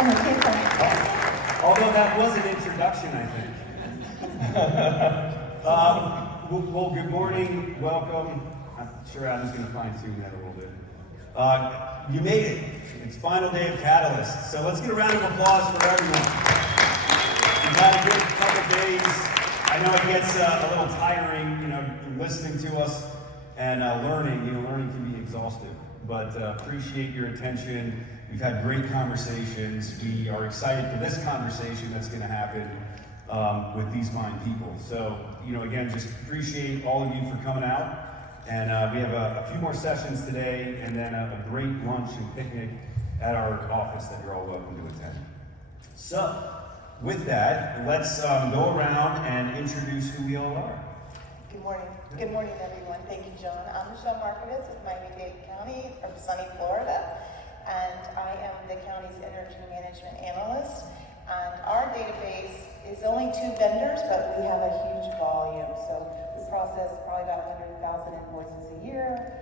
Although that was an introduction, I think. Well, good morning, welcome. I'm sure Adam's going to fine-tune that a little bit. You made it. It's final day of Catalyst. So let's get a round of applause for everyone. We've had a good couple days. I know it gets a little tiring, listening to us and learning. Learning can be exhaustive, but appreciate your attention. We've had great conversations. We are excited for this conversation that's going to happen with these fine people. So, again, just appreciate all of you for coming out. And we have a few more sessions today, and then a great lunch and picnic at our office that you're all welcome to attend. So, with that, let's go around and introduce who we all are. Good morning. Good morning, everyone. Thank you, John. I'm Michele Markovits with Miami-Dade County from sunny Florida, and I am the county's energy management analyst. And our database is only 2 vendors, but we have a huge volume. So we process probably about 100,000 invoices a year.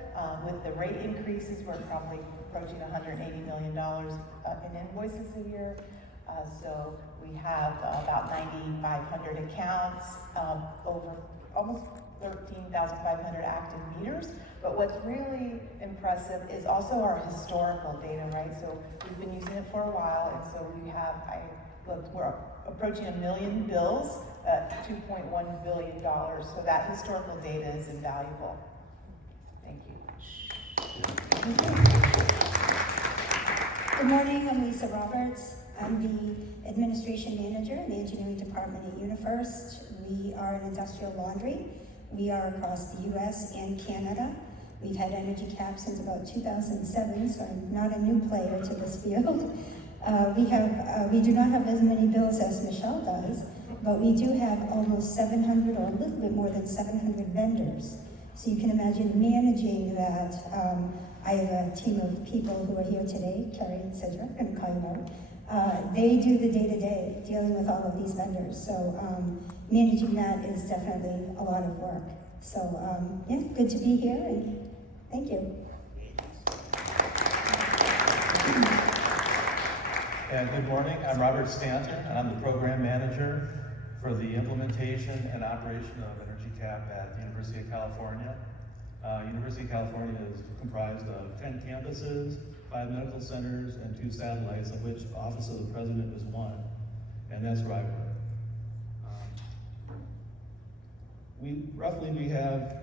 With the rate increases, we're probably approaching $180 million in invoices a year. So we have about 9,500 accounts, over almost 13,500 active meters. But what's really impressive is also our historical data, right? So we've been using it for a while, and so we have, we're approaching 1 million bills at $2.1 billion. So that historical data is invaluable. Thank you. Good morning, I'm Lisa Roberts. I'm the administration manager in the engineering department at UniFirst. We are an industrial laundry. We are across the US and Canada. We've had EnergyCAP since about 2007, so I'm not a new player to this field. We do not have as many bills as Michele does, but we do have almost 700 or a little bit more than 700 vendors. So you can imagine managing that. I have a team of people who are here today, Carrie and Cedric, I'm going to call you more. They do the day-to-day dealing with all of these vendors. So managing that is definitely a lot of work. So yeah, good to be here, and thank you. And good morning, I'm Robert Stanton, and I'm the program manager for the implementation and operation of EnergyCAP at the University of California. University of California is comprised of 10 campuses, 5 medical centers, and 2 satellites, of which Office of the President is 1, and that's where I work. We have,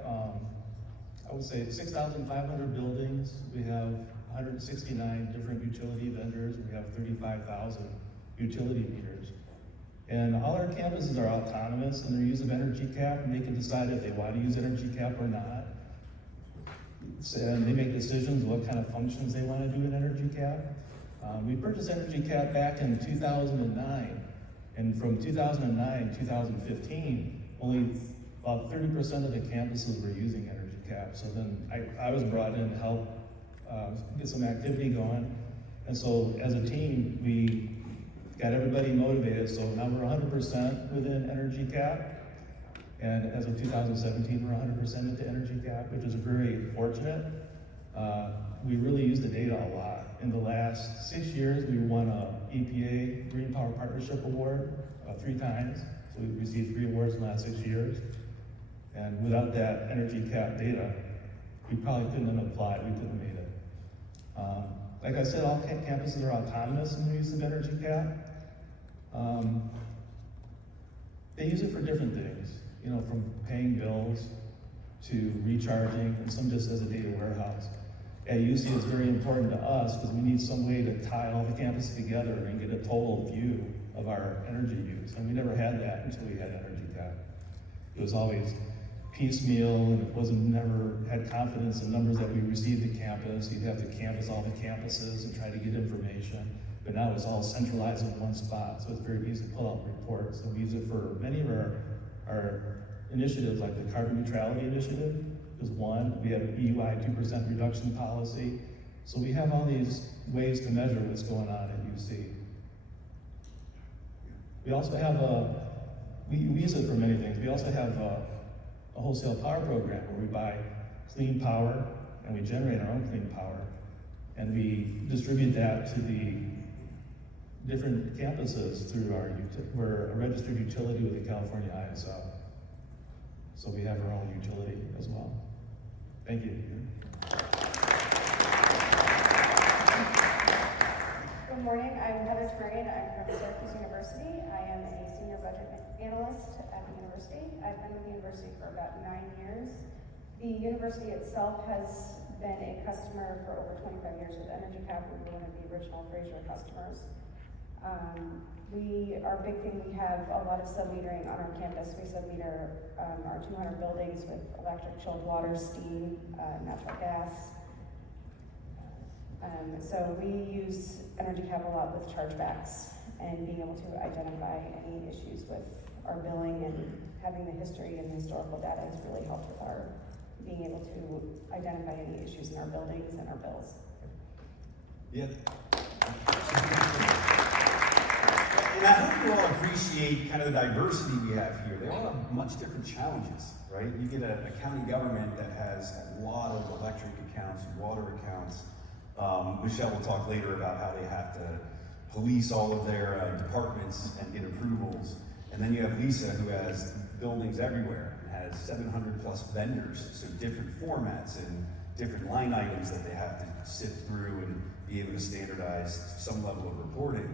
I would say, 6,500 buildings. We have 169 different utility vendors. We have 35,000 utility meters. And all our campuses are autonomous in their use of EnergyCAP, and they can decide if they want to use EnergyCAP or not. And they make decisions what kind of functions they want to do in EnergyCAP. We purchased EnergyCAP back in 2009, and from 2009 to 2015, only about 30% of the campuses were using EnergyCAP. So then I was brought in to help get some activity going. And so as a team, we got everybody motivated. So now we're 100% within EnergyCAP. And as of 2017, we're 100% into EnergyCAP, which is very fortunate. We really use the data a lot. In the last 6 years, we won an EPA Green Power Partnership Award 3 times. So we've received 3 awards in the last 6 years. And without that EnergyCAP data, we probably couldn't have applied, we couldn't have made it. Like I said, all campuses are autonomous in the use of EnergyCAP. They use it for different things, from paying bills to recharging, and some just as a data warehouse. At UC, it's very important to us because we need some way to tie all the campuses together and get a total view of our energy use. And we never had that until we had EnergyCAP. It was always piecemeal, and it never had confidence in numbers that we received at campus. You'd have to canvass all the campuses and try to get information. But now it's all centralized in one spot, so it's very easy to pull out reports. So we use it for many of our initiatives, like the Carbon Neutrality Initiative is one. We have an EUI 2% reduction policy. So we have all these ways to measure what's going on at UC. We also have we use it for many things. We also have a wholesale power program where we buy clean power and we generate our own clean power. And we distribute that to the different campuses through we're a registered utility with the California ISO. So we have our own utility as well. Thank you. Good morning, I'm Heather Tamurian. I'm from Syracuse University. I am a senior budget analyst at the university. I've been with the university for about 9 years. The university itself has been a customer for over 25 years with EnergyCAP. We were one of the original Fraser customers. Our big thing, we have a lot of sub-metering on our campus. We sub-meter our 200 buildings with electric, chilled water, steam, natural gas. So we use EnergyCAP a lot with chargebacks and being able to identify any issues with our billing, and having the history and the historical data has really helped with our being able to identify any issues in our buildings and our bills. Yeah. And I hope you all appreciate kind of the diversity we have here. They all have much different challenges, right? You get a county government that has a lot of electric accounts, water accounts. Michele will talk later about how they have to police all of their departments and get approvals. And then you have Lisa, who has buildings everywhere and has 700 plus vendors, so different formats and different line items that they have to sift through and be able to standardize some level of reporting.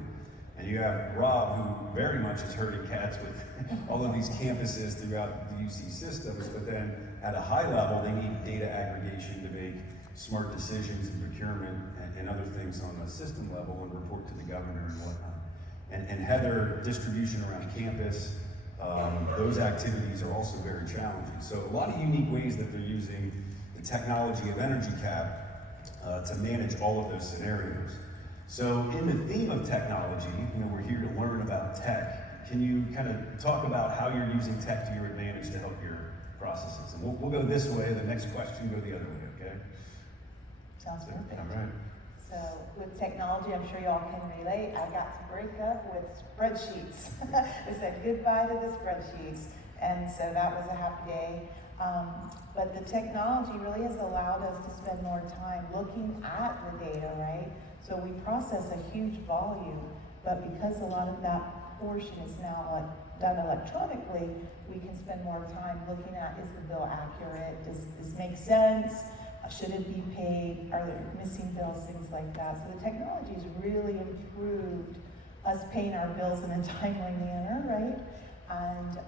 And you have Rob, who very much is herding cats with all of these campuses throughout the UC systems, but then at a high level, they need data aggregation to make smart decisions in procurement and other things on a system level and report to the governor and whatnot. And Heather, distribution around campus, those activities are also very challenging. So a lot of unique ways that they're using the technology of EnergyCAP to manage all of those scenarios. So in the theme of technology, we're here to learn about tech. Can you kind of talk about how you're using tech to your advantage to help your processes? And we'll go this way, the next question go the other way, okay? Sounds perfect. All right. So with technology, I'm sure y'all can relate. I got to break up with spreadsheets. I said goodbye to the spreadsheets. And so that was a happy day. But the technology really has allowed us to spend more time looking at the data, right? So we process a huge volume, but because a lot of that portion is now done electronically, we can spend more time looking at, is the bill accurate? Does this make sense? Should it be paid? Are there missing bills? Things like that. So the technology has really improved us paying our bills in a timely manner, right? And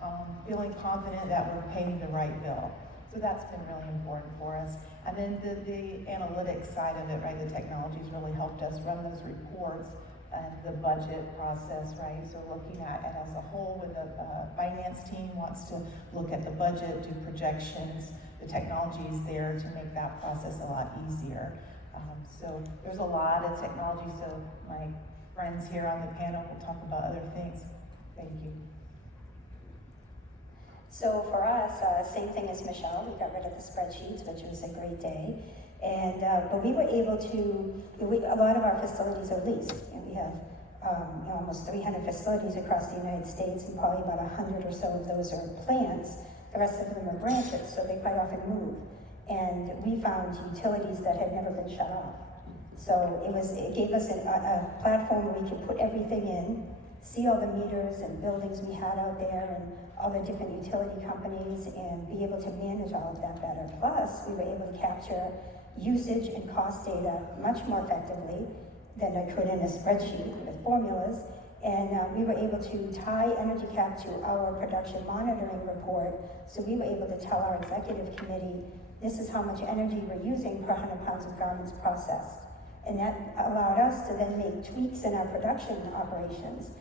feeling confident that we're paying the right bill. So that's been really important for us. And then the analytics side of it, right? The technology has really helped us run those reports and the budget process, right? So looking at it as a whole, when the finance team wants to look at the budget, do projections, the technology is there to make that process a lot easier. So there's a lot of technology. So my friends here on the panel will talk about other things. Thank you. So for us, same thing as Michele, we got rid of the spreadsheets, which was a great day. And but we were able to, a lot of our facilities are leased, and we have almost 300 facilities across the United States, and probably about 100 or so of those are plants. The rest of them are branches, so they quite often move. And we found utilities that had never been shut off. So it gave us a platform where we could put everything in, see all the meters and buildings we had out there, and all the different utility companies, and be able to manage all of that better. Plus, we were able to capture usage and cost data much more effectively than I could in a spreadsheet with formulas. And we were able to tie EnergyCAP to our production monitoring report. So we were able to tell our executive committee, this is how much energy we're using per 100 pounds of garments processed. And that allowed us to then make tweaks in our production operations,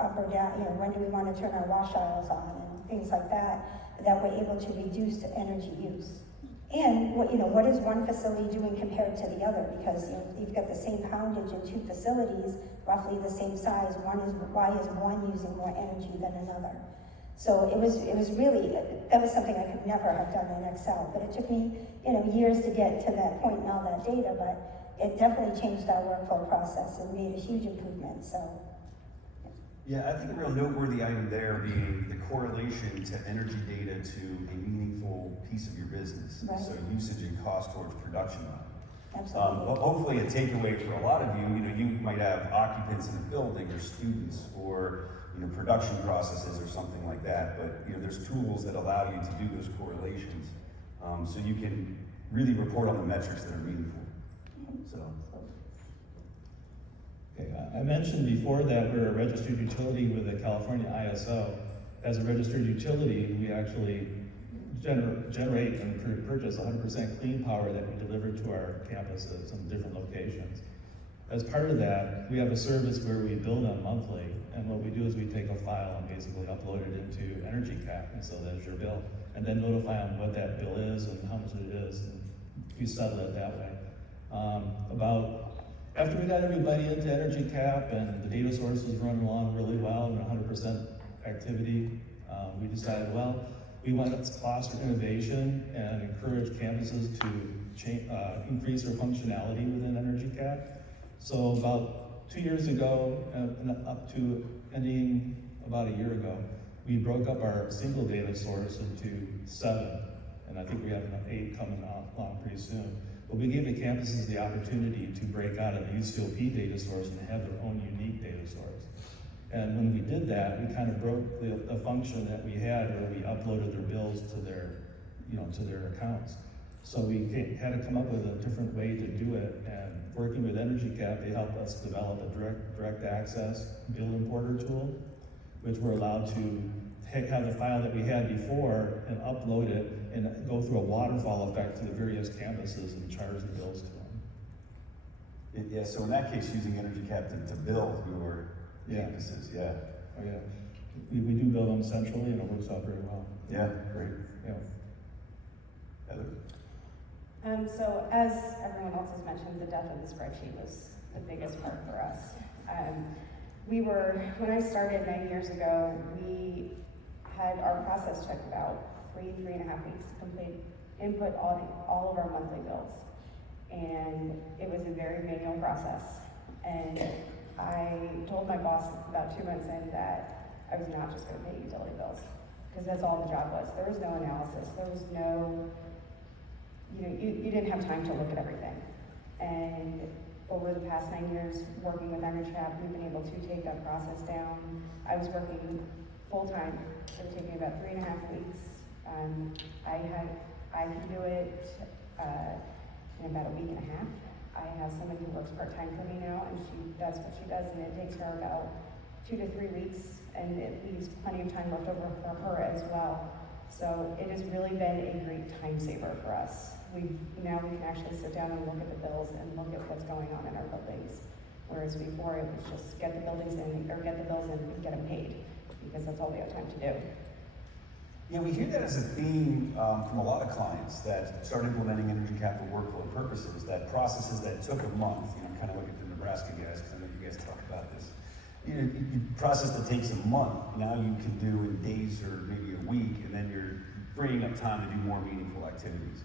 up or down, when do we want to turn our wash aisles on and things like that, that we're able to reduce energy use. And what is one facility doing compared to the other? Because you've got the same poundage in two facilities, roughly the same size. Why is one using more energy than another? So it was really, that was something I could never have done in Excel. But it took me years to get to that point and all that data. But it definitely changed our workflow process and made a huge improvement. So. Yeah, I think a real noteworthy item there being the correlation to energy data to a meaningful piece of your business. Right. So usage and cost towards production level. Absolutely. But hopefully a takeaway for a lot of you, you might have occupants in a building or students or production processes or something like that, but there's tools that allow you to do those correlations, so you can really report on the metrics that are meaningful. So. Okay, I mentioned before that we're a registered utility with the California ISO. As a registered utility, we actually generate and purchase 100% clean power that we deliver to our campuses and different locations. As part of that, we have a service where we bill them monthly, and what we do is we take a file and basically upload it into EnergyCAP, and so there's your bill, and then notify them what that bill is and how much it is, and we settle it that way. After we got everybody into EnergyCAP and the data source was running along really well and 100% activity, we decided, well, we want to foster innovation and encourage campuses to increase their functionality within EnergyCAP. So about 2 years ago, and up to ending about a year ago, we broke up our single data source into 7, and I think we have 8 coming along pretty soon. But we gave the campuses the opportunity to break out a UCOP data source and have their own unique data source. And when we did that, we kind of broke the function that we had where we uploaded their bills to their accounts. So we had to come up with a different way to do it, and working with EnergyCAP, they helped us develop a direct access bill importer tool, which we're allowed to have the file that we had before and upload it and go through a waterfall effect to the various campuses and charge the bills to them. Yeah, so in that case, using EnergyCAP to bill your campuses, yeah. Oh yeah, we do bill them centrally and it works out very well. Yeah, great. Yeah. Heather? So as everyone else has mentioned, the death of the spreadsheet was the biggest part for us. When I started 9 years ago, we had our process took about 3.5 weeks to complete input all of our monthly bills. And it was a very manual process. And I told my boss about 2 months in that I was not just gonna pay utility bills, because that's all the job was. There was no analysis, there was no, you didn't have time to look at everything. And over the past 9 years working with EnergyCAP, we've been able to take that process down. I was working full-time. It would take me about 3.5 weeks. I can do it in about a week and a half. I have someone who works part-time for me now, and that's what she does, and it takes her about 2 to 3 weeks, and it leaves plenty of time left over for her as well. So it has really been a great time saver for us. Now we can actually sit down and look at the bills and look at what's going on in our buildings. Whereas before it was just get the buildings in, or get the bills in and get them paid, because that's all we have time to do. Yeah, we hear that as a theme from a lot of clients that start implementing EnergyCAP for workflow purposes, that processes that took a month, kind of look at the Nebraska guys, because I know you guys talk about this. Process that takes a month, now you can do in days or maybe a week, and then you're freeing up time to do more meaningful activities.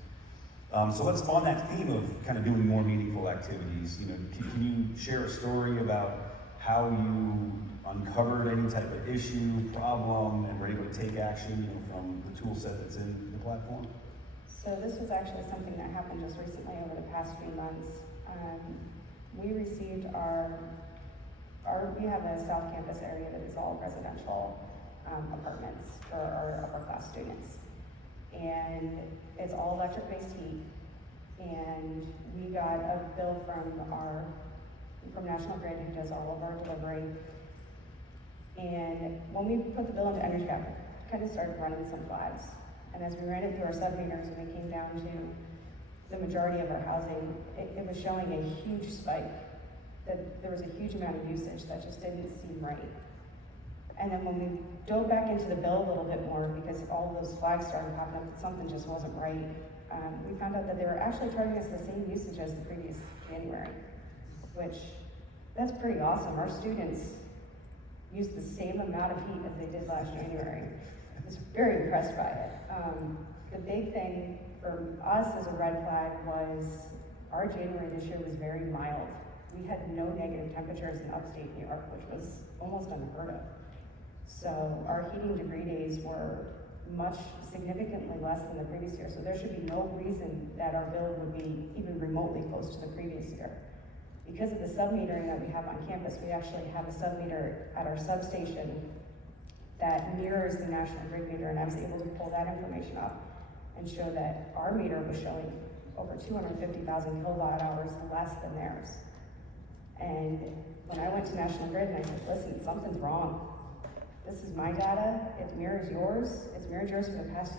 So let's, on that theme of kind of doing more meaningful activities, can you share a story about how you uncovered any type of issue, problem, and were able to take action, from the tool set that's in the platform? So this was actually something that happened just recently over the past few months. We received we have a South Campus area that is all residential apartments for our upper class students. And it's all electric-based heat. And we got a bill from National Grid, who does all of our delivery. And when we put the bill into EnergyCAP, it kind of started running some flags. And as we ran it through our sub-meters and it came down to the majority of our housing, it was showing a huge spike, that there was a huge amount of usage that just didn't seem right. And then when we dove back into the bill a little bit more, because all of those flags started popping up that something just wasn't right, we found out that they were actually charging us the same usage as the previous January, which, that's pretty awesome. Our students used the same amount of heat as they did last January. I was very impressed by it. The big thing for us as a red flag was our January this year was very mild. We had no negative temperatures in upstate New York, which was almost unheard of. So our heating degree days were much significantly less than the previous year. So there should be no reason that our bill would be even remotely close to the previous year. Because of the sub-metering that we have on campus, we actually have a sub-meter at our substation that mirrors the national grid meter, and I was able to pull that information up and show that our meter was showing over 250,000 kilowatt hours less than theirs. And when I went to National Grid and I said, listen, something's wrong. This is my data, it mirrors yours, it's mirrored yours for the past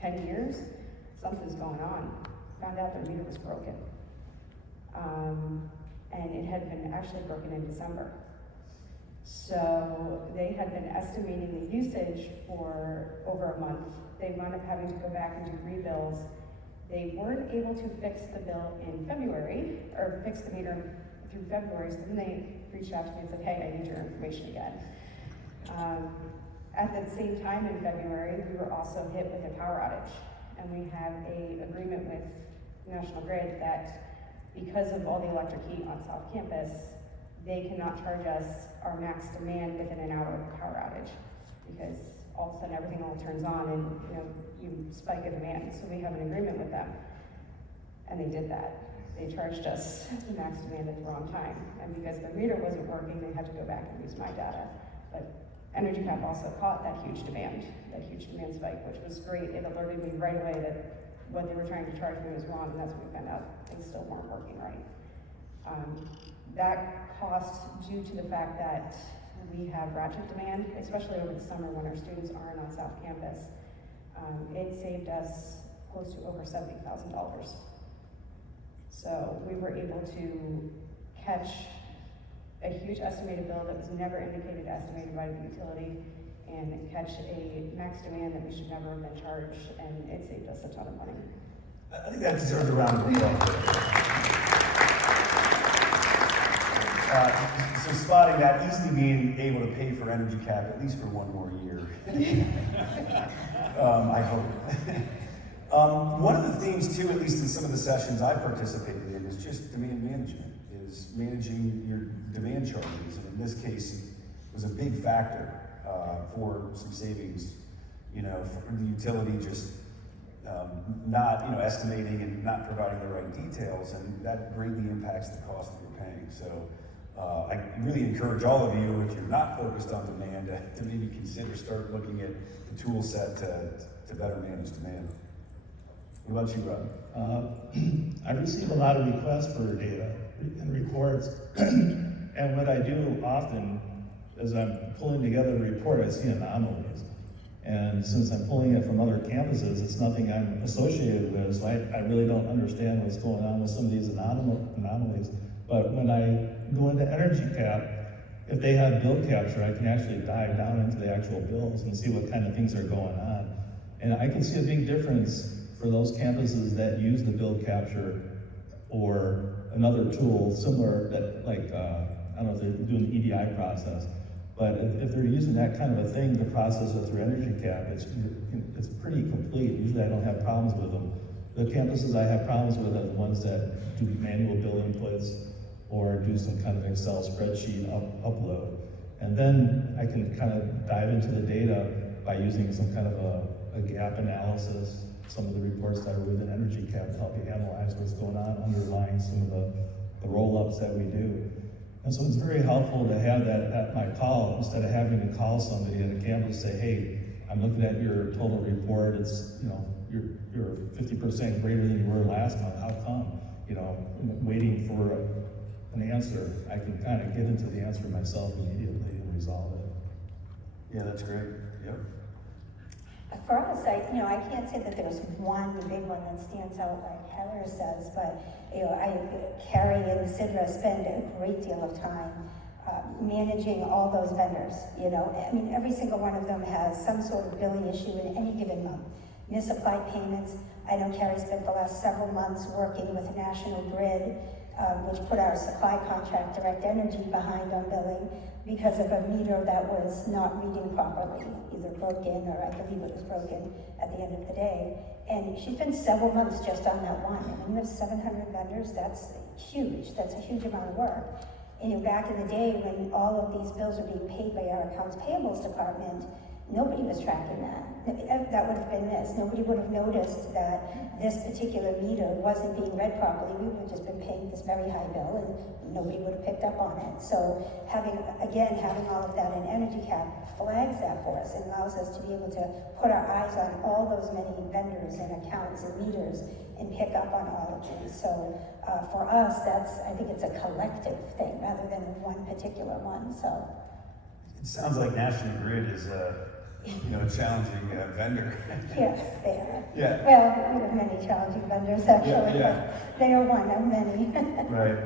10 years, something's going on. Found out their meter was broken. And it had been actually broken in December. So they had been estimating the usage for over a month. They wound up having to go back and do rebills. They weren't able to fix the bill in February, or fix the meter through February, so then they reached out to me and said, hey, I need your information again. At the same time in February, we were also hit with a power outage. And we have an agreement with National Grid that because of all the electric heat on South Campus, they cannot charge us our max demand within an hour of a power outage, because all of a sudden everything all turns on and you spike a demand. So we have an agreement with them, and they did that. They charged us the max demand at the wrong time, and because the meter wasn't working, they had to go back and use my data. But EnergyCAP also caught that huge demand spike, which was great. It alerted me right away that what they were trying to charge me was wrong, and that's when we found out things still weren't working right. That cost due to the fact that we have ratchet demand, especially over the summer when our students aren't on South Campus. It saved us close to over $70,000. So we were able to catch a huge estimated bill that was never indicated estimated by the utility, and catch a max demand that we should never have been charged, and it saved us a ton of money. I think that deserves a round of applause. So spotting that, easily being able to pay for EnergyCAP at least for one more year. I hope. One of the themes too, at least in some of the sessions I participated in, is just demand management, is managing your demand charges. And in this case, it was a big factor for some savings, for the utility just not, estimating and not providing the right details, and that greatly impacts the cost that you're paying. So I really encourage all of you, if you're not focused on demand, to maybe consider start looking at the tool set to better manage demand. What about you, Rob? I receive a lot of requests for data and reports, and what I do often is I'm pulling together a report, I see anomalies. And since I'm pulling it from other campuses, it's nothing I'm associated with, so I really don't understand what's going on with some of these anomalies. But when I go into EnergyCAP, if they have bill capture, I can actually dive down into the actual bills and see what kind of things are going on. And I can see a big difference for those campuses that use the bill capture or another tool similar that, like, I don't know if they're doing the EDI process, but if they're using that kind of a thing to process it through EnergyCAP, it's pretty complete. Usually I don't have problems with them. The campuses I have problems with are the ones that do manual bill inputs or do some kind of Excel spreadsheet upload. And then I can kind of dive into the data by using some kind of a gap analysis, some of the reports that are within EnergyCAP to help you analyze what's going on underlying some of the roll-ups that we do. And so it's very helpful to have that at my call, instead of having to call somebody at a campus and say, hey, I'm looking at your total report, it's, you're 50% greater than you were last month, how come? Waiting for an answer, I can kind of get into the answer myself immediately and resolve it. Yeah, that's great. Yep. For us, I can't say that there's one big one that stands out like Heather says, but Carrie and Sidra spend a great deal of time managing all those vendors. Every single one of them has some sort of billing issue in any given month. Misapplied payments. I know Carrie spent the last several months working with National Grid, which put our supply contract, Direct Energy, behind on billing because of a meter that was not reading properly, either broken or I believe it was broken at the end of the day. And she spent several months just on that one. You have 700 vendors, that's huge. That's a huge amount of work. And back in the day when all of these bills are being paid by our accounts payables department, Nobody was tracking that. That would have been missed. Nobody would have noticed that this particular meter wasn't being read properly. We would have just been paying this very high bill and nobody would have picked up on it. So having all of that in EnergyCAP flags that for us and allows us to be able to put our eyes on all those many vendors and accounts and meters and pick up on all of these. So for us, I think it's a collective thing rather than one particular one. So It sounds like National Grid is a challenging vendor. yes, they are. Yeah. Well, we have many challenging vendors actually, Yeah. but they are one of many. Right.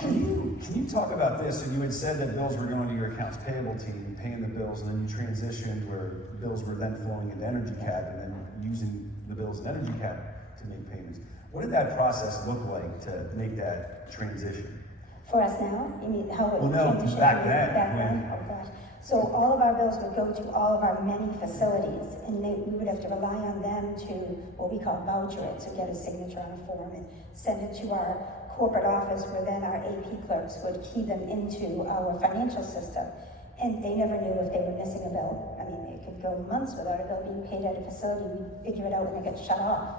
Can you talk about this? And you had said that bills were going to your accounts payable team, paying the bills, and then you transitioned where bills were then flowing into EnergyCAP and then using the bills in EnergyCAP to make payments. What did that process look like to make that transition? For us now, you mean how it Well, no, transitioned back then, back when- then? Oh gosh. So all of our bills would go to all of our many facilities, and we would have to rely on them to what we call voucher it, so get a signature on a form and send it to our corporate office, where then our AP clerks would key them into our financial system. And they never knew if they were missing a bill. I mean, it could go months without a bill being paid at a facility. We'd figure it out when it gets shut off.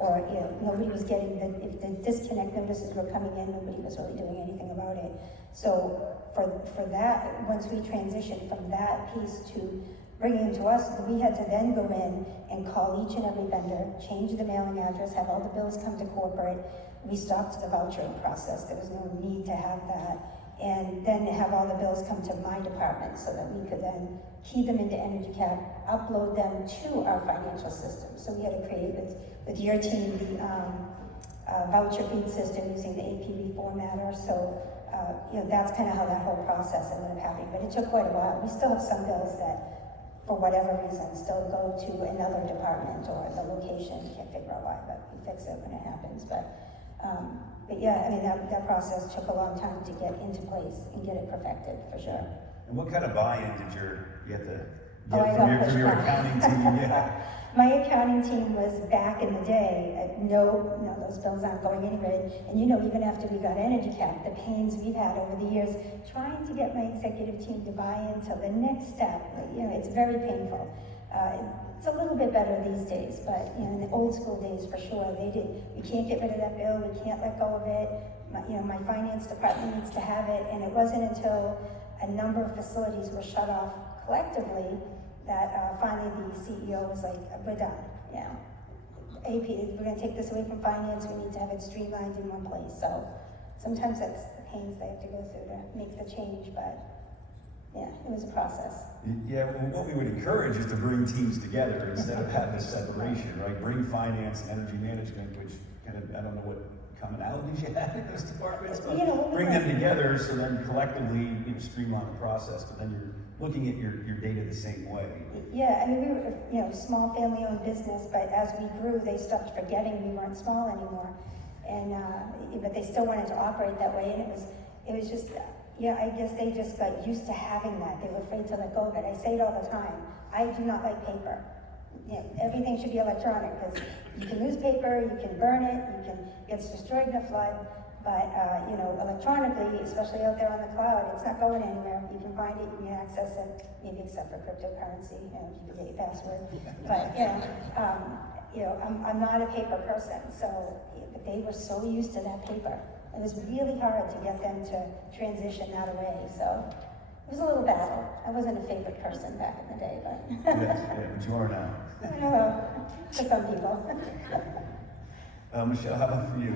Or, nobody was getting if the disconnect notices were coming in, nobody was really doing anything about it. So for that, once we transitioned from that piece to bringing it to us, we had to then go in and call each and every vendor, change the mailing address, have all the bills come to corporate. We stopped the vouchering process. There was no need to have that. And then have all the bills come to my department so that we could then key them into EnergyCAP, upload them to our financial system. So we had to create with your team the voucher feed system using the APV formatter. So that's kind of how that whole process ended up happening. But it took quite a while. We still have some bills that, for whatever reason, still go to another department or the location. Can't figure out why, but we fix it when it happens. But yeah, I mean, that process took a long time to get into place and get it perfected, for sure. And what kind of buy-in did you have to Oh, I get got from your pushback. accounting team? Yeah. My accounting team was back in the day, no, those bills aren't going anywhere. And even after we got EnergyCAP, the pains we've had over the years, trying to get my executive team to buy into the next step, it's very painful. It's a little bit better these days, but in the old school days, for sure, we can't get rid of that bill, we can't let go of it. My finance department needs to have it, and it wasn't until a number of facilities were shut off collectively that finally the CEO was like, we're done, AP, we're gonna take this away from finance, we need to have it streamlined in one place. So sometimes that's the pains they have to go through to make the change, but yeah, it was a process. Yeah, well, what we would encourage is to bring teams together instead of having this separation, right? Bring finance and energy management, which kind of, I don't know what commonalities you have in those departments, but bring them together so then collectively streamline the process, but then you're looking at your data the same way. Yeah, I mean, we were, small family-owned business, but as we grew, they stopped forgetting we weren't small anymore. And, but they still wanted to operate that way, and it was just, I guess they just got used to having that. They were afraid to let go of it. I say it all the time. I do not like paper. Everything should be electronic, because you can lose paper, you can burn it, it gets destroyed in a flood, but electronically, especially out there on the cloud, it's not going anywhere. You can find it, you can access it, maybe except for cryptocurrency, if you forget your password. But I'm not a paper person, so they were so used to that paper. It was really hard to get them to transition that away, so it was a little battle. I wasn't a favorite person back in the day, but But you are now. for some people. Michele, how about for you?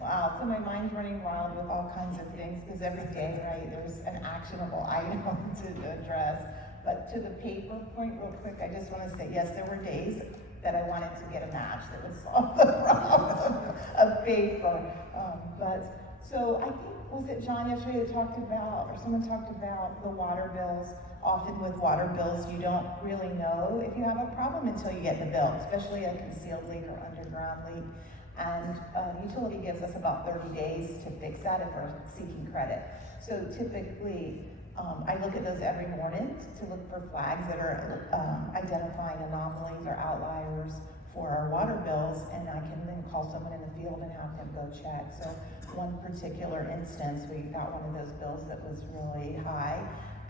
Wow, so my mind's running wild with all kinds of things, because every day, right, there's an actionable item to address. But to the paper point real quick, I just want to say, yes, there were days that I wanted to get a match that would solve the problem of paper. So I think, was it John yesterday that talked about, or someone talked about the water bills? Often with water bills, you don't really know if you have a problem until you get the bill, especially a concealed leak or underground leak. And utility gives us about 30 days to fix that if we're seeking credit. So typically, I look at those every morning to look for flags that are identifying anomalies or outliers for our water bills, and I can then call someone in the field and have them go check. So one particular instance, we got one of those bills that was really high,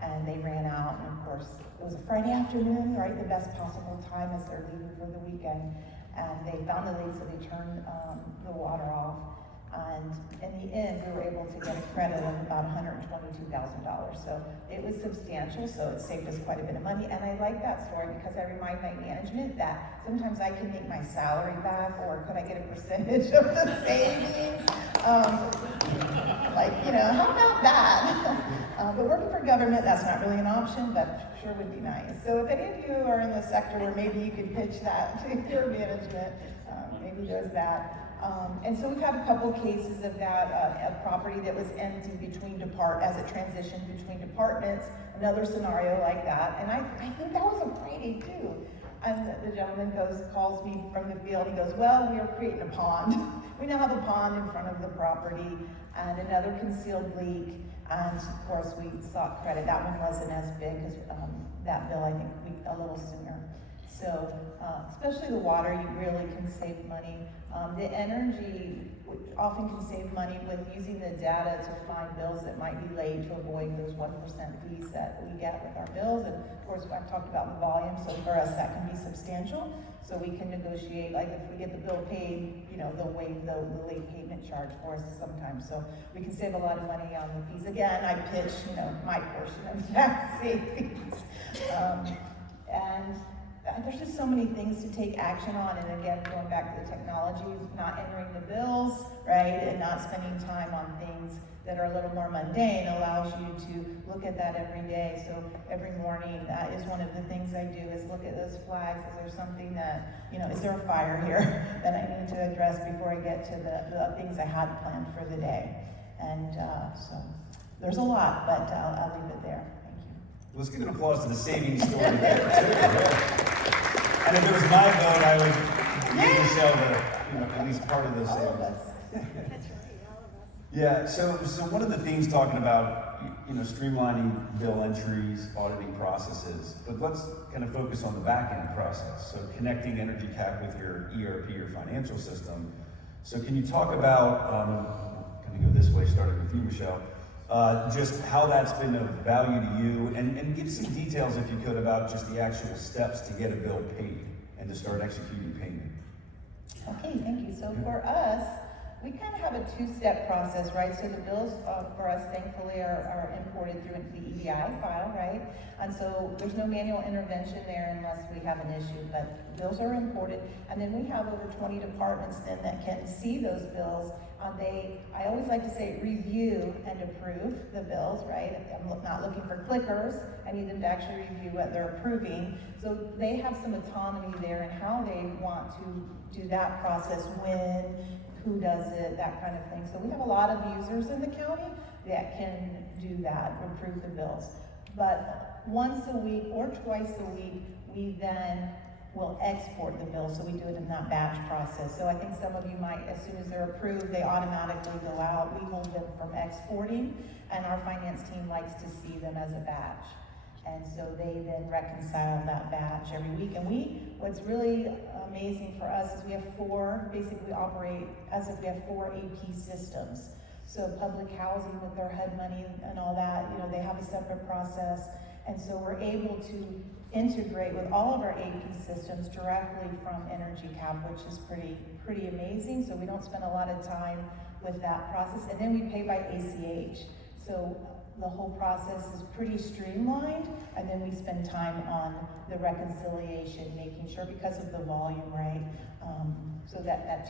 and they ran out, and of course, it was a Friday afternoon, right, the best possible time as they're leaving for the weekend, and they found the leak, so they turned the water off, and in the end, we were able to get a credit of about $122,000, so it was substantial, so it saved us quite a bit of money, and I like that story because I remind my management that sometimes I can make my salary back, or could I get a percentage of the savings? Like, how about that? But working for government, that's not really an option, but sure would be nice. So if any of you are in the sector where maybe you could pitch that to your management, maybe there's that. And so we've had a couple cases of that, a property that was empty as it transitioned between departments, another scenario like that. And I think that was a Friday too. And the gentleman calls me from the field, he goes, well, we are creating a pond. We now have a pond in front of the property and another concealed leak. And of course we sought credit. That one wasn't as big as that bill, I think a little sooner. So, especially the water, you really can save money. The energy often can save money with using the data to find bills that might be late to avoid those 1% fees that we get with our bills. And of course, I've talked about the volume, so for us that can be substantial. So we can negotiate, like if we get the bill paid, they'll waive the late payment charge for us sometimes. So we can save a lot of money on the fees. Again, I pitch, my portion of that savings. And there's just so many things to take action on, and again, going back to the technology, not entering the bills, right, and not spending time on things that are a little more mundane allows you to look at that every day. So every morning, that is one of the things I do, is look at those flags. Is there something that, is there a fire here that I need to address before I get to the things I had planned for the day? And so there's a lot, but I'll leave it there. Thank you. Let's give an applause to the savings story there. And if it was my vote, I would give Michele at least part of those All of savings. us. Yeah, so one of the themes talking about, streamlining bill entries, auditing processes, but let's kind of focus on the back end process. So connecting EnergyCAP with your ERP or financial system. So can you talk about, kind of go this way, starting with you, Michele, just how that's been of value to you, and give some details, if you could, about just the actual steps to get a bill paid and to start executing payment. Okay, thank you. So for us, we kind of have a two-step process, right? So the bills for us, thankfully, are imported through the EDI file, right? And so there's no manual intervention there unless we have an issue, but bills are imported. And then we have over 20 departments then that can see those bills. I always like to say review and approve the bills, right? I'm not looking for clickers. I need them to actually review what they're approving. So they have some autonomy there in how they want to do that process, when, who does it, that kind of thing. So we have a lot of users in the county that can do that, approve the bills. But once a week or twice a week, we then will export the bills, so we do it in that batch process. So I think some of you might, as soon as they're approved, they automatically go out. We hold them from exporting, and our finance team likes to see them as a batch. And so they then reconcile that batch every week. And what's really amazing for us is we have we operate as if we have 4 AP systems. So public housing with their HUD money and all that, they have a separate process. And so we're able to integrate with all of our AP systems directly from EnergyCAP, which is pretty amazing. So we don't spend a lot of time with that process. And then we pay by ACH. So the whole process is pretty streamlined, and then we spend time on the reconciliation, making sure, because of the volume, right? So that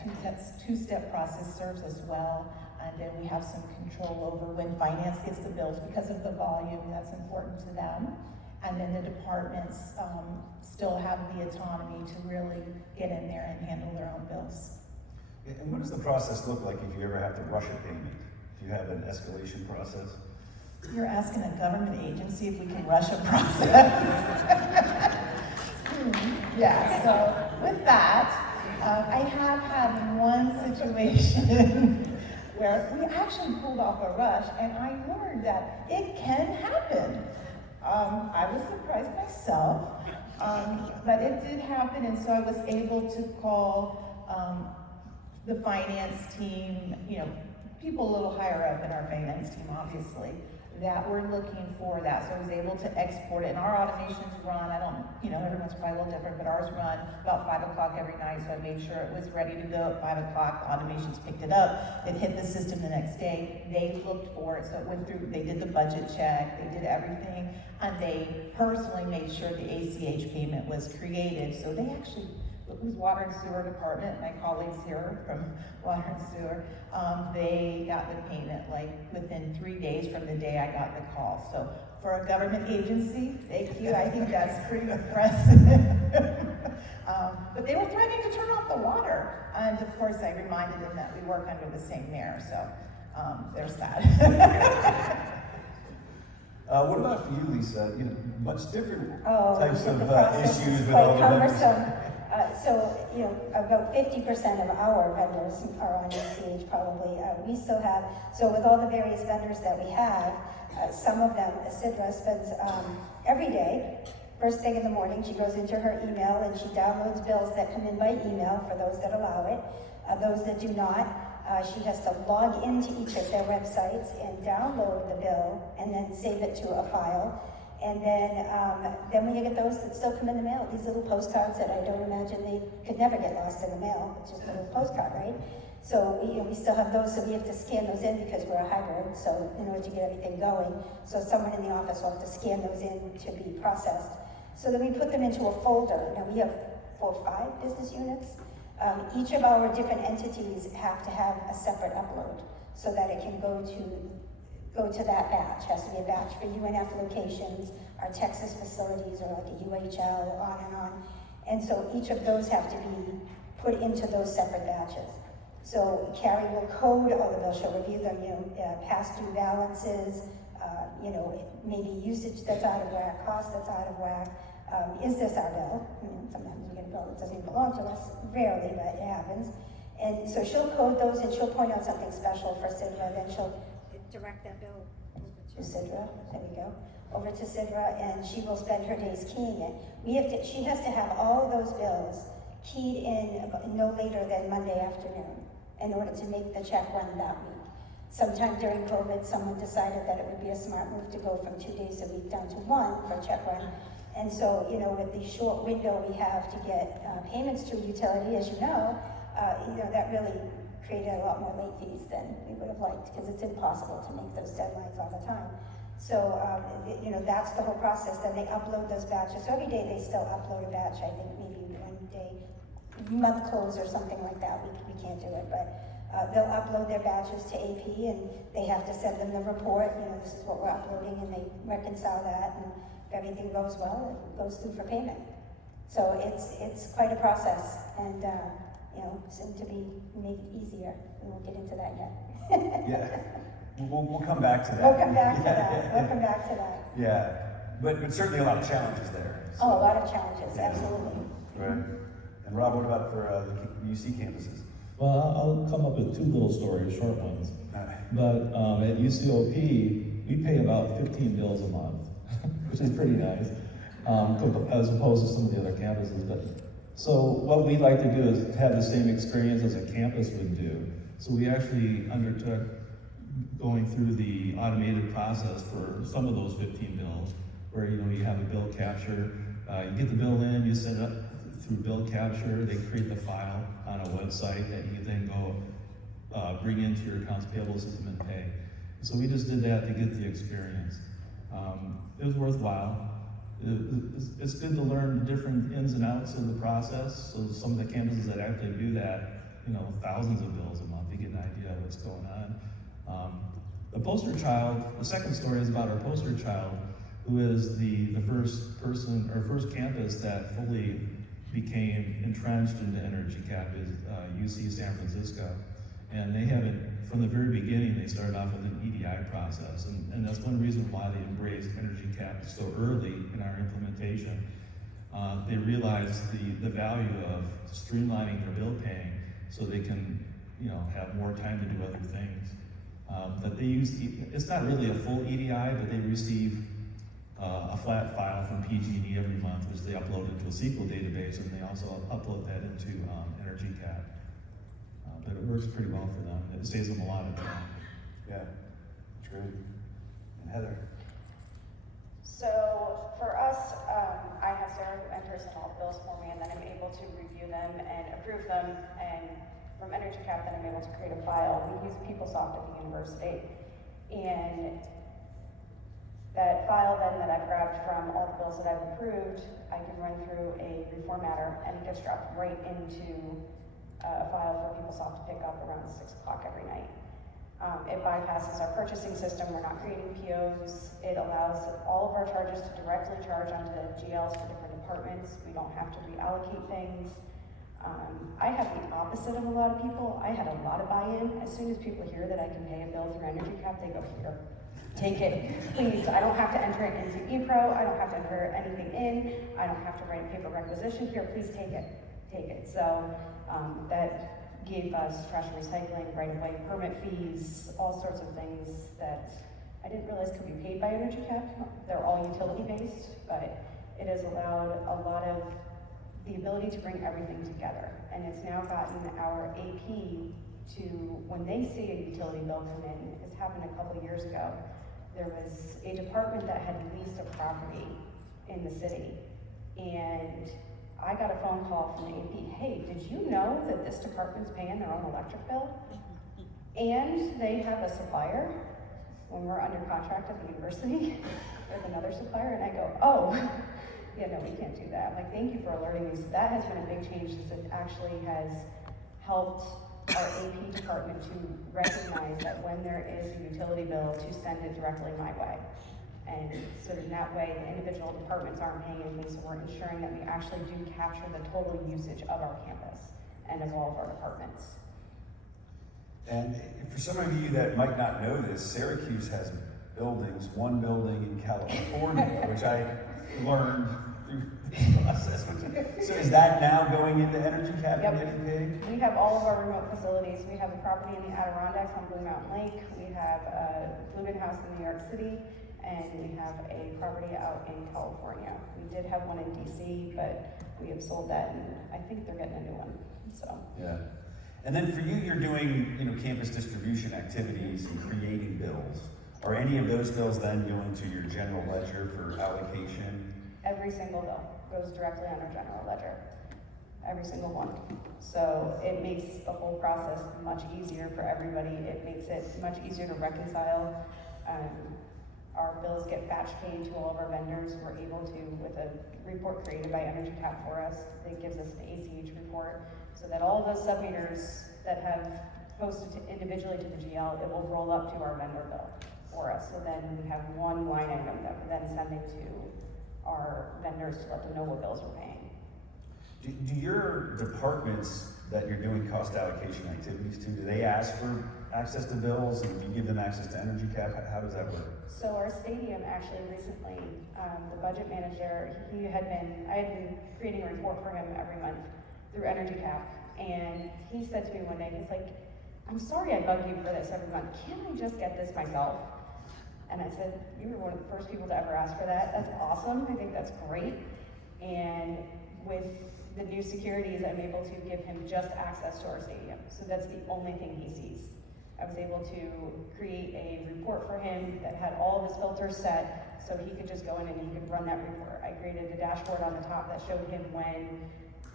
two-step process serves us well, and then we have some control over when finance gets the bills because of the volume. That's important to them. And then the departments still have the autonomy to really get in there and handle their own bills. And what does the process look like if you ever have to rush a payment? Do you have an escalation process? You're asking a government agency if we can rush a process. Yeah, so with that, I have had one situation where we actually pulled off a rush, and I learned that it can happen. I was surprised myself, but it did happen, and so I was able to call the finance team, people a little higher up in our finance team, obviously, that we're looking for that. So I was able to export it, and our automations run, I don't, everyone's probably a little different, but ours run about 5 o'clock every night, so I made sure it was ready to go at 5 o'clock. The automations picked it up, it hit the system the next day, they looked for it, so it went through, they did the budget check, they did everything, and they personally made sure the ACH payment was created, so they actually, it was Water and Sewer Department, my colleagues here from Water and Sewer, they got the payment like within 3 days from the day I got the call. So for a government agency, thank you, I think that's pretty impressive. But they were threatening to turn off the water. And of course I reminded them that we work under the same mayor, so there's that. What about for you, Lisa? Much different Oh, types the of process issues is with all quite the vendors. cumbersome. About 50% of our vendors are on ACH probably. We still have, so with all the various vendors that we have, some of them, Isidra spends every day, first thing in the morning, she goes into her email and she downloads bills that come in by email for those that allow it. Those that do not, she has to log into each of their websites and download the bill and then save it to a file. And then when you get those that still come in the mail, these little postcards that I don't imagine they could never get lost in the mail. It's just a little postcard, right? So we still have those, so we have to scan those in because we're a hybrid, so in order to get everything going. So someone in the office will have to scan those in to be processed. So then we put them into a folder. Now we have 4 or 5 business units. Each of our different entities have to have a separate upload so that it can go to that batch. Has to be a batch for UNF locations, our Texas facilities, or like a UHL, on and on. And so each of those have to be put into those separate batches. So Carrie will code all the bills, she'll review them, past due balances, maybe usage that's out of whack, cost that's out of whack. Is this our bill? Sometimes we get a bill that doesn't even belong to us, rarely, but it happens. And so she'll code those and she'll point out something special for Sidra, then she'll direct that bill over to Sidra, there we go, over to Sidra, and she will spend her days keying it. She has to have all of those bills keyed in no later than Monday afternoon in order to make the check run that week. Sometime during COVID, someone decided that it would be a smart move to go from 2 days a week down to 1 for a check run. And so, with the short window we have to get payments to a utility, as you know, that really created a lot more late fees than we would have liked, because it's impossible to make those deadlines all the time. So, that's the whole process. Then they upload those batches. So every day they still upload a batch. I think maybe one day, month close or something like that. We can't do it, but they'll upload their batches to AP, and they have to send them the report. This is what we're uploading, and they reconcile that. And if everything goes well, it goes through for payment. So it's quite a process, and soon to be made easier. We won't get into that yet. Yeah, we'll come back to that. We'll come back to that. We'll come back to that. Yeah, but certainly a lot of challenges there. Oh, a lot of challenges, absolutely. Right. And Rob, what about for the UC campuses? Well, I'll come up with 2 little stories, short ones. But at UCOP, we pay about 15 bills a month, which is pretty nice, as opposed to some of the other campuses. But so what we'd like to do is have the same experience as a campus would do. So we actually undertook going through the automated process for some of those 15 bills, where you have a bill capture, you get the bill in, you send it up through bill capture, they create the file on a website that you then go bring into your accounts payable system and pay. So we just did that to get the experience. It was worthwhile. It's good to learn the different ins and outs of the process. So some of the campuses that actually do that, thousands of bills a month, you get an idea of what's going on. The poster child, the second story is about our poster child, who is the first person or first campus that fully became entrenched into EnergyCAP is UC San Francisco. And they have it, from the very beginning, they started off with an EDI process. And that's one reason why they embraced EnergyCAP so early in our implementation. They realized the value of streamlining their bill paying so they can have more time to do other things. That they use, it's not really a full EDI, but they receive a flat file from PG&E every month, which they upload into a SQL database, and they also upload that into EnergyCAP. But it works pretty well for them. It saves them a lot of time. Yeah, that's great. Heather. So for us, I have Sarah who enters in all the bills for me, and then I'm able to review them and approve them. And from EnergyCAP, then I'm able to create a file. We use PeopleSoft at the university, and that file then that I've grabbed from all the bills that I've approved, I can run through a reformatter, and it gets dropped right into a file for PeopleSoft to pick up around 6 o'clock every night. It bypasses our purchasing system. We're not creating POs. It allows all of our charges to directly charge onto GLs for different departments. We don't have to reallocate things. I have the opposite of a lot of people. I had a lot of buy-in. As soon as people hear that I can pay a bill through EnergyCAP, they go, here, take it, please. I don't have to enter it into ePro. I don't have to enter anything in. I don't have to write a paper requisition here. Please take it, take it. So that gave us trash and recycling, right-of-way permit fees, all sorts of things that I didn't realize could be paid by EnergyCAP. They're all utility-based, but it has allowed a lot of the ability to bring everything together. And it's now gotten our AP to, when they see a utility bill come in, it's happened a couple of years ago, there was a department that had leased a property in the city, and I got a phone call from the AP, hey, did you know that this department's paying their own electric bill? And they have a supplier when we're under contract at the university with another supplier, and I go, oh, yeah, no, we can't do that. I'm like, thank you for alerting me. So that has been a big change, since it actually has helped our AP department to recognize that when there is a utility bill, to send it directly my way. And so in that way, the individual departments aren't paying anything, so we're ensuring that we actually do capture the total usage of our campus and of all of our departments. And for some of you that might not know this, Syracuse has buildings, one building in California, which I learned through this process. So is that now going into EnergyCAP and getting paid? We have all of our remote facilities. We have a property in the Adirondacks on Blue Mountain Lake. We have a Blumen House in New York City. And we have a property out in California. We did have one in DC, but we have sold that, and I think they're getting a new one, so. Yeah. And then for you, you're doing, campus distribution activities and creating bills. Are any of those bills then going to your general ledger for allocation? Every single bill goes directly on our general ledger. Every single one. So it makes the whole process much easier for everybody. It makes it much easier to reconcile. Our bills get batch paid to all of our vendors. We're able to, with a report created by EnergyCAP for us, it gives us an ACH report, so that all of those sub-meters that have posted individually to the GL, it will roll up to our vendor bill for us. So then we have one line item that we're then sending to our vendors to let them know what bills we're paying. Do your departments that you're doing cost allocation activities to, do they ask for access to bills, and you give them access to EnergyCAP? How does that work? So our stadium actually recently, the budget manager, I had been creating a report for him every month through EnergyCAP, and he said to me one day, he's like, I'm sorry I bug you for this every month. Can't I just get this myself? And I said, you were one of the first people to ever ask for that. That's awesome. I think that's great. And with the new securities, I'm able to give him just access to our stadium. So that's the only thing he sees. I was able to create a report for him that had all of his filters set, so he could just go in and he could run that report. I created a dashboard on the top that showed him when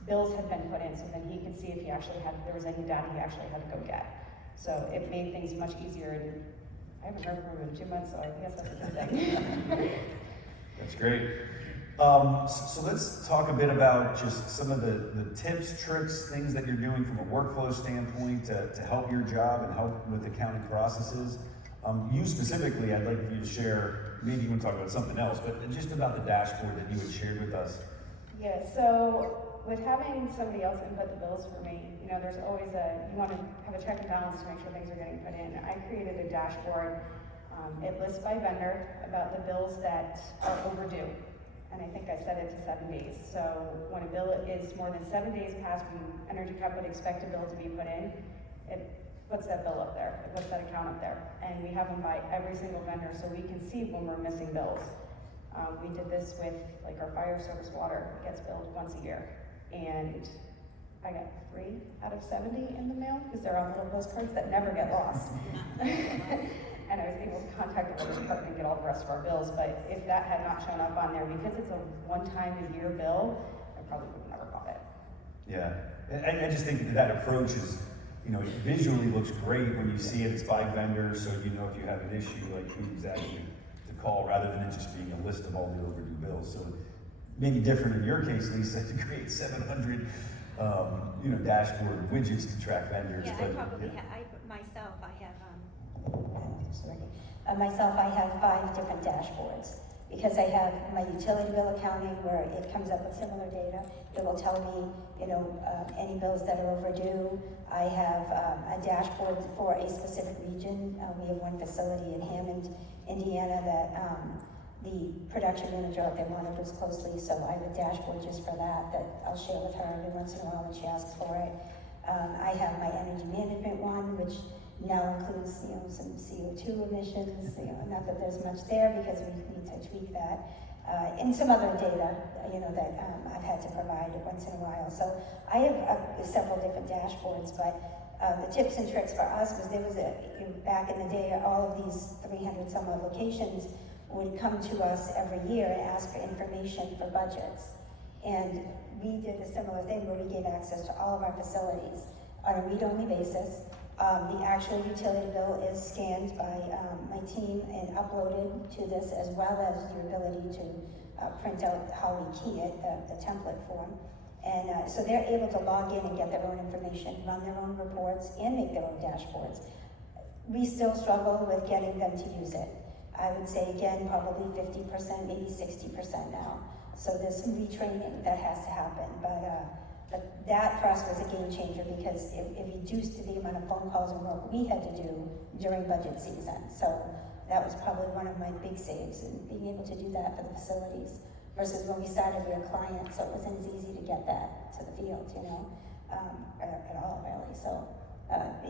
bills had been put in, so then he could see if there was any data he actually had to go get. So it made things much easier, and I haven't heard from him in 2 months, so I guess that's a good thing. That's great. So let's talk a bit about just some of the tips, tricks, things that you're doing from a workflow standpoint to help your job and help with accounting processes. You specifically, I'd like for you to share, maybe you want to talk about something else, but just about the dashboard that you had shared with us. Yeah, so with having somebody else input the bills for me, there's always you want to have a check and balance to make sure things are getting put in. I created a dashboard. It lists by vendor about the bills that are overdue. And I think I set it to 7 days. So when a bill is more than 7 days past when EnergyCAP would expect a bill to be put in, it puts that bill up there, it puts that account up there. And we have them by every single vendor, so we can see when we're missing bills. We did this with our fire service water gets billed once a year. And I got 3 out of 70 in the mail, because they're on little postcards that never get lost. and I was able to contact the water department and get all the rest of our bills, but if that had not shown up on there, because it's a one-time-a-year bill, I probably would have never got it. Yeah, I just think that approach is, you know, it visually looks great when you see it. It's by vendor, so you know if you have an issue, like who exactly to call, rather than it just being a list of all the overdue bills. So maybe different in your case, Lisa, to create 700, you know, dashboard widgets to track vendors. Yeah, but, I probably yeah. have, myself, I have, Myself, I have 5 different dashboards because I have my utility bill accounting where it comes up with similar data. It will tell me, you know, any bills that are overdue. I have a dashboard for a specific region. We have one facility in Hammond, Indiana that the production manager out there monitors closely, so I have a dashboard just for that I'll share with her every once in a while when she asks for it. I have my energy management one, which now includes, you know, some CO2 emissions, you know, not that there's much there because we need to tweak that. And some other data, you know, that I've had to provide once in a while. So I have several different dashboards, but the tips and tricks for us was there was you know, back in the day, all of these 300 some odd locations would come to us every year and ask for information for budgets. And we did a similar thing where we gave access to all of our facilities on a read-only basis. The actual utility bill is scanned by my team and uploaded to this, as well as your ability to print out how we key it, the template form. And so they're able to log in and get their own information, run their own reports, and make their own dashboards. We still struggle with getting them to use it. I would say, again, probably 50%, maybe 60% now. So there's some retraining that has to happen, but that for us was a game changer because it reduced the amount of phone calls and work we had to do during budget season. So that was probably one of my big saves in being able to do that for the facilities versus when we started we were clients, so it wasn't as easy to get that to the field, you know, at all really. So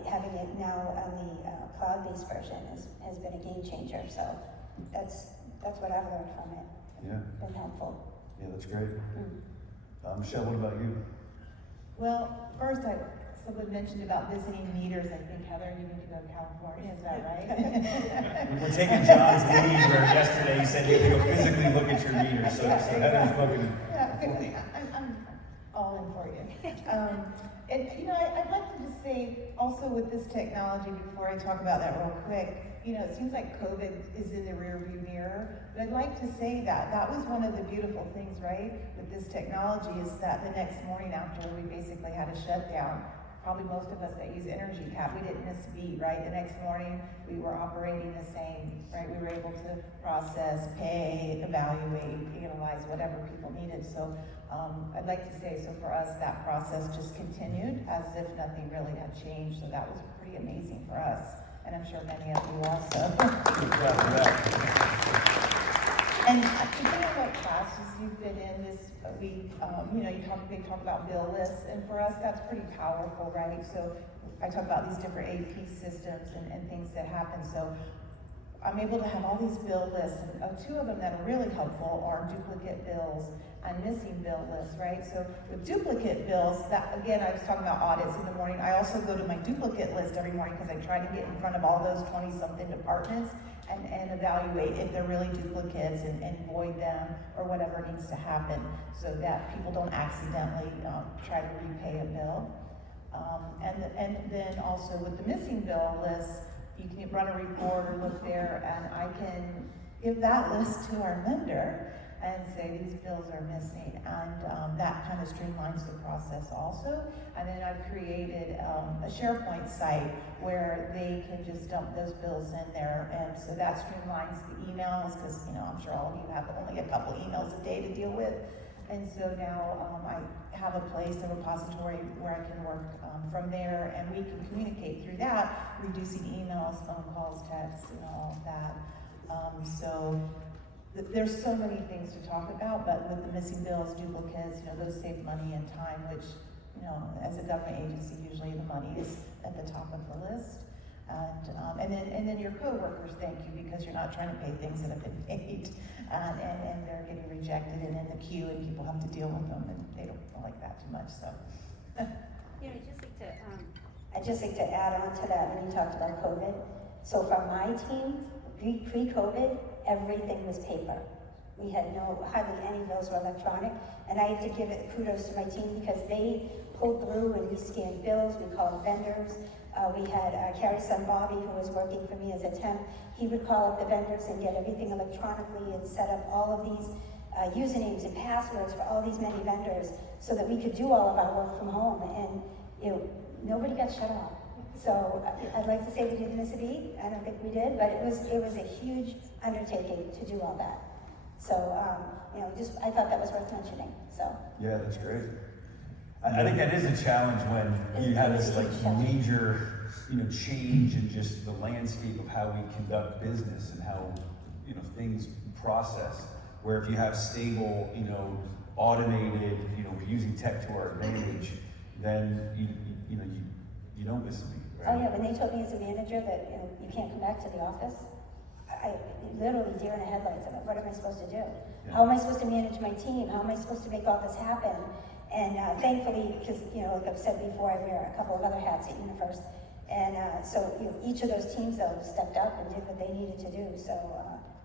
having it now on the cloud-based version has been a game changer. So that's what I've learned from it. Yeah. Been helpful. Yeah, that's great. Michele, what about you? Well, first, someone mentioned about visiting meters. I think, Heather, you need to go to California, is that right? We're taking John's lead where yesterday he said you have to go physically look at your meter, so Heather's looking. Yeah, I'm all in for you. And, you know, I'd like to just say, also with this technology, before I talk about that real quick, you know, it seems like COVID is in the rearview mirror, but I'd like to say that was one of the beautiful things, right, with this technology is that the next morning after we basically had a shutdown, probably most of us that use EnergyCAP, we didn't miss a beat, right? The next morning, we were operating the same, right? We were able to process, pay, evaluate, analyze, whatever people needed. So I'd like to say, so for us, that process just continued as if nothing really had changed. So that was pretty amazing for us. And I'm sure many of you also. And depending on what classes you've been in this week, you know, they talk about bill lists, and for us that's pretty powerful, right? So I talk about these different AP systems and things that happen. So I'm able to have all these bill lists, and 2 of them that are really helpful are duplicate bills and missing bill lists, right? So with duplicate bills, that again, I was talking about audits in the morning. I also go to my duplicate list every morning because I try to get in front of all those 20-something departments and evaluate if they're really duplicates and void them or whatever needs to happen so that people don't accidentally try to repay a bill. And then also with the missing bill list, you can run a report or look there, and I can give that list to our vendor and say these bills are missing, and that kind of streamlines the process also. And then I've created a SharePoint site where they can just dump those bills in there, and so that streamlines the emails because, you know, I'm sure all of you have only a couple emails a day to deal with. And so now I have a place, a repository where I can work from there, and we can communicate through that, reducing emails, phone calls, texts, and all of that. So there's so many things to talk about, but with the missing bills, duplicates, you know, those save money and time, which, you know, as a government agency, usually the money is at the top of the list. And then your coworkers thank you because you're not trying to pay things that have been paid, and they're getting rejected and in the queue, and people have to deal with them, and they don't like that too much. So, you know, just like to, I'd just like to add on to that when you talked about COVID. So for my team, pre-COVID, everything was paper. We had hardly any bills were electronic, and I have to give it kudos to my team because they pulled through and we scanned bills, we called vendors. We had Carrie's son Bobby, who was working for me as a temp. He would call up the vendors and get everything electronically and set up all of these usernames and passwords for all these many vendors so that we could do all of our work from home, and nobody got shut off. So I'd like to say we didn't miss a beat. I don't think we did, but it was a huge undertaking to do all that. So I thought that was worth mentioning. So Yeah, that's great. I think that is a challenge when you have this like major, change in just the landscape of how we conduct business and how, things process. Where if you have stable, automated, we're using tech to our advantage, then you don't miss a beat. Right? Oh yeah, when they told me as a manager that you can't come back to the office, I literally deer in the headlights. I'm like, what am I supposed to do? Yeah. How am I supposed to manage my team? How am I supposed to make all this happen? And thankfully, because like I've said before, I wear a couple of other hats at UniFirst, and so each of those teams though stepped up and did what they needed to do. So,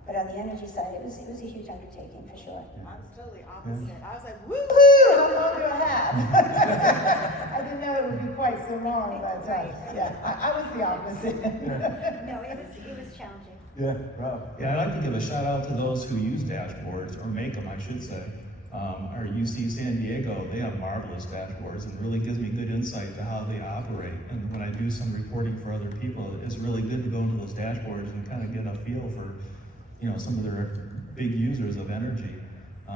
but on the energy side, it was a huge undertaking for sure. I was totally opposite. I was like, woohoo, how long do I have? I didn't know it would be quite so long, but yeah, I was the opposite. No, it was challenging. Yeah, Rob. Yeah, I'd like to give a shout out to those who use dashboards, or make them, I should say. Our UC San Diego, they have marvelous dashboards and really gives me good insight to how they operate. And when I do some reporting for other people, it's really good to go into those dashboards and kind of get a feel for, some of their big users of energy.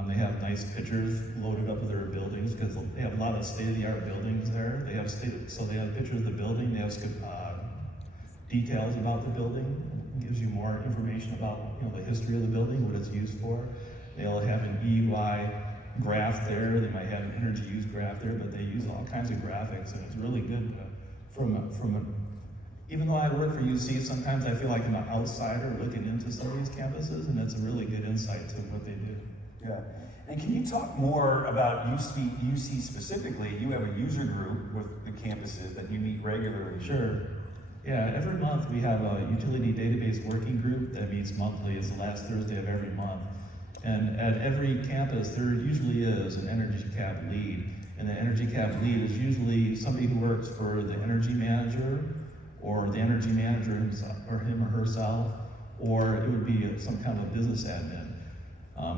They have nice pictures loaded up of their buildings because they have a lot of state-of-the-art buildings there. They have they have pictures of the building. They have details about the building. It gives you more information about the history of the building, what it's used for. They'll have an EUI graph there. They might have an energy use graph there, but they use all kinds of graphics, and it's really good even though I work for UC, sometimes I feel like I'm an outsider looking into some of these campuses, and it's a really good insight to what they do. Yeah. And can you talk more about UC specifically? You have a user group with the campuses that you meet regularly. Sure. Yeah, every month we have a utility database working group that meets monthly. It's the last Thursday of every month. And at every campus, there usually is an EnergyCAP lead. And the EnergyCAP lead is usually somebody who works for the energy manager, or the energy manager himself, or him or herself, or it would be some kind of business admin.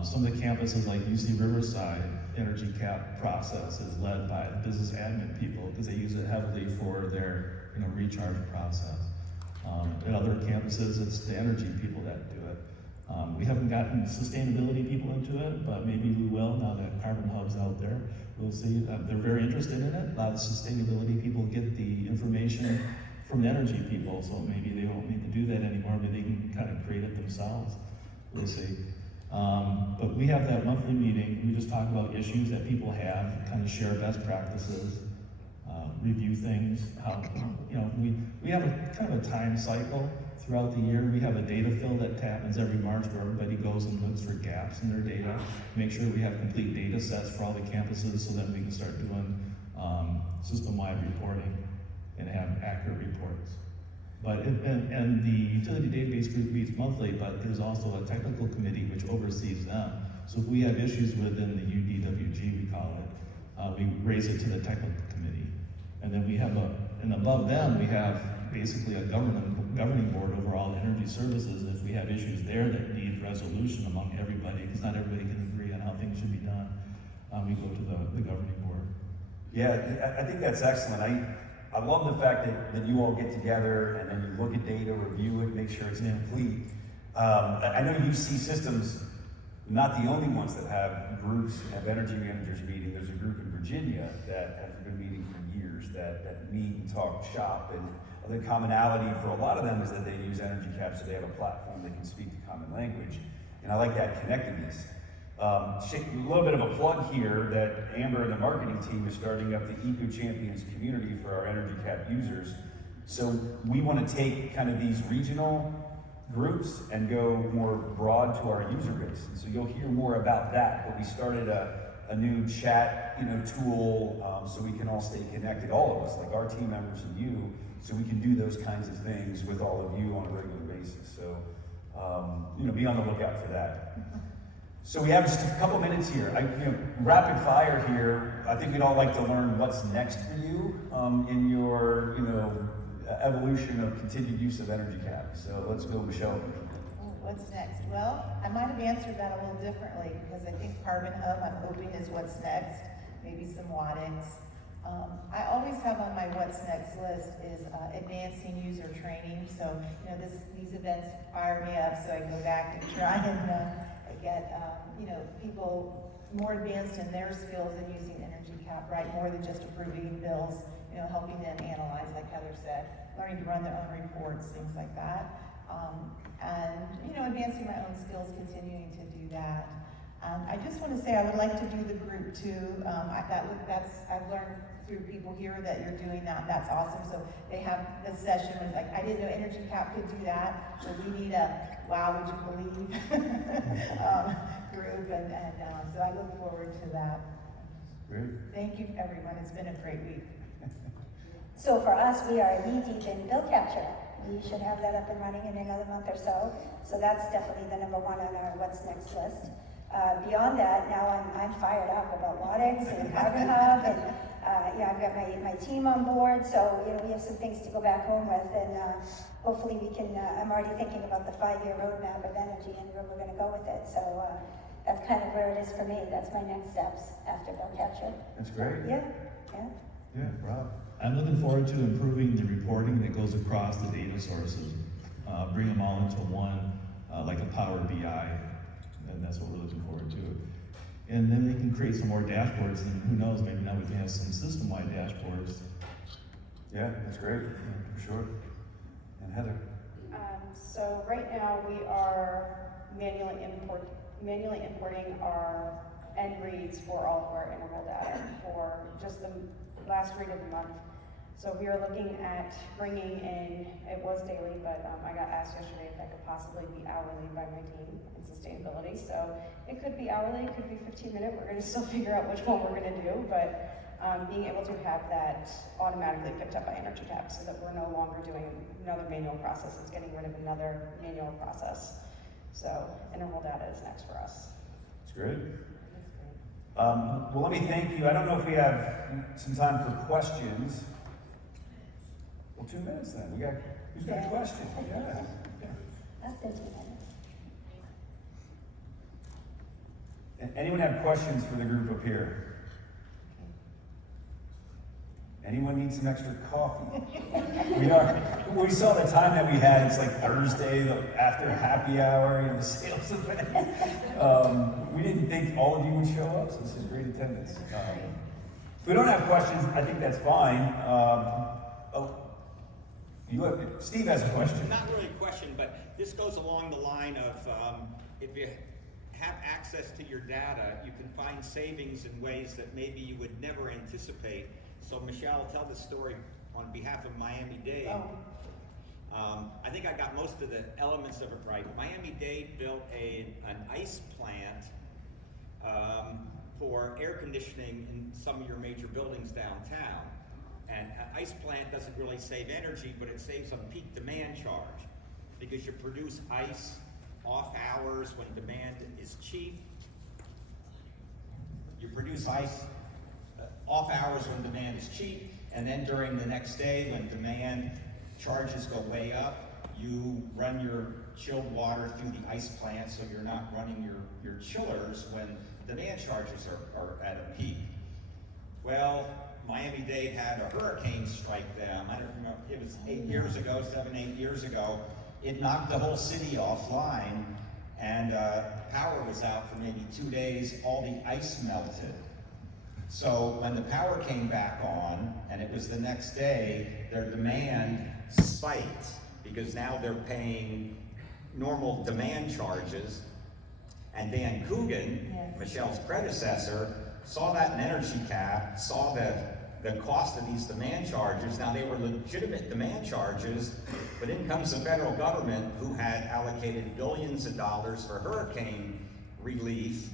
Some of the campuses like UC Riverside, EnergyCAP process is led by the business admin people because they use it heavily for their recharge process. At other campuses, it's the energy people that do it. We haven't gotten sustainability people into it, but maybe we will now that Carbon Hub's out there. We'll see. They're very interested in it. A lot of sustainability people get the information from the energy people, so maybe they won't need to do that anymore, but they can kind of create it themselves. We'll see. But we have that monthly meeting. We just talk about issues that people have, kind of share best practices, review things. We have a kind of a time cycle throughout the year. We have a data fill that happens every March where everybody goes and looks for gaps in their data, make sure we have complete data sets for all the campuses so that we can start doing system-wide reporting and have accurate reports. But and the utility database group meets monthly, but there's also a technical committee which oversees them. So if we have issues within the UDWG, we call it, we raise it to the technical committee. And then we have and above them, we have basically a governing board over all the energy services. If we have issues there that need resolution among everybody, because not everybody can agree on how things should be done, we go to the governing board. Yeah, I think that's excellent. I love the fact that you all get together and then you look at data, review it, make sure it's complete. I know UC Systems, not the only ones that have groups, have energy managers meeting. There's a group in Virginia that has been meeting for years that meet and talk shop. And the commonality for a lot of them is that they use EnergyCAP, so they have a platform they can speak the common language. And I like that connectedness. A little bit of a plug here that Amber and the marketing team is starting up the Eco Champions community for our EnergyCAP users. So we want to take kind of these regional groups and go more broad to our user base. And so you'll hear more about that. But we started a a new chat, tool, so we can all stay connected, all of us, like our team members and you, so we can do those kinds of things with all of you on a regular basis. So, be on the lookout for that. So we have just a couple minutes here. Rapid fire here. I think we'd all like to learn what's next for you in your, evolution of continued use of EnergyCAP. So let's go, Michele. What's next? Well, I might have answered that a little differently because I think Carbon Hub, I'm hoping, is what's next. Maybe some WattX. I always have on my what's next list is advancing user training. So, these events fire me up, so I go back and try and get, people more advanced in their skills in using EnergyCAP, right? More than just approving bills, helping them analyze, like Heather said, learning to run their own reports, things like that. Advancing my own skills, continuing to do that. I just want to say I would like to do the group too. I've learned through people here that you're doing that. That's awesome. So they have this session was like, I didn't know EnergyCAP could do that. So we need a wow, would you believe group, and so I look forward to that. Great. Thank you, everyone. It's been a great week. So for us, we are knee-deep in bill capture. We should have that up and running in another month or so. So that's definitely the number one on our what's next list. Beyond that, now I'm fired up about WattX and Carbon Hub, and I've got my team on board. So we have some things to go back home with, and hopefully we can. I'm already thinking about the 5-year roadmap of energy and where we're going to go with it. So that's kind of where it is for me. That's my next steps after bill capture. That's great. Yeah. Yeah, Rob. I'm looking forward to improving the reporting that goes across the data sources, bring them all into one, like a Power BI, and that's what we're looking forward to. And then we can create some more dashboards, and who knows, maybe now we can have some system-wide dashboards. Yeah, that's great, for sure. And Heather? So right now we are manually importing our end reads for all of our interval data for just the last read of the month. So we are looking at bringing in, it was daily, but I got asked yesterday if that could possibly be hourly by my team in sustainability. So it could be hourly, it could be 15-minute. We're going to still figure out which one we're going to do, but being able to have that automatically picked up by EnergyCAP so that we're no longer doing another manual process. It's getting rid of another manual process. So interval data is next for us. That's great. Well, let me thank you. I don't know if we have some time for questions. Well, 2 minutes then. Who's got a question? Yeah. That's 13 minutes. Anyone have questions for the group up here? Anyone need some extra coffee? We saw the time that we had. It's like Thursday after happy hour, the sales event. We didn't think all of you would show up, so this is great attendance. If we don't have questions, I think that's fine. Steve has a question. Not really a question, but this goes along the line of if you have access to your data, you can find savings in ways that maybe you would never anticipate. So Michele, tell the story on behalf of Miami-Dade. I think I got most of the elements of it right. Miami-Dade built an ice plant for air conditioning in some of your major buildings downtown. And an ice plant doesn't really save energy, but it saves on peak demand charge because you produce ice off hours when demand is cheap. You produce ice off hours when demand is cheap, and then during the next day when demand charges go way up, you run your chilled water through the ice plant so you're not running your chillers when demand charges are at a peak. Well, Miami-Dade had a hurricane strike them. I don't remember, it was 7, 8 years ago. It knocked the whole city offline, and power was out for maybe 2 days. All the ice melted. So when the power came back on, and it was the next day, their demand spiked because now they're paying normal demand charges. And Dan Coogan, Michele's predecessor, saw that in EnergyCAP, saw the cost of these demand charges. Now they were legitimate demand charges, but in comes the federal government who had allocated billions of dollars for hurricane relief,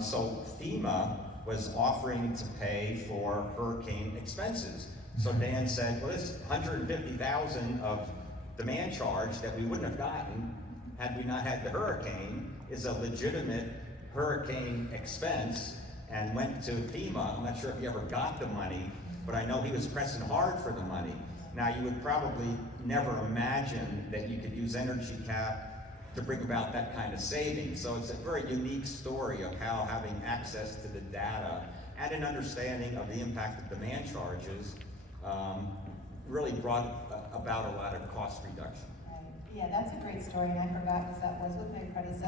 So FEMA was offering to pay for hurricane expenses. So Dan said, well, this 150,000 of demand charge that we wouldn't have gotten had we not had the hurricane is a legitimate hurricane expense, and went to FEMA. I'm not sure if he ever got the money, but I know he was pressing hard for the money. Now, you would probably never imagine that you could use EnergyCAP to bring about that kind of savings. So it's a very unique story of how having access to the data and an understanding of the impact of demand charges really brought about a lot of cost reduction. Right. Yeah, that's a great story, and I forgot because that was with my predecessor.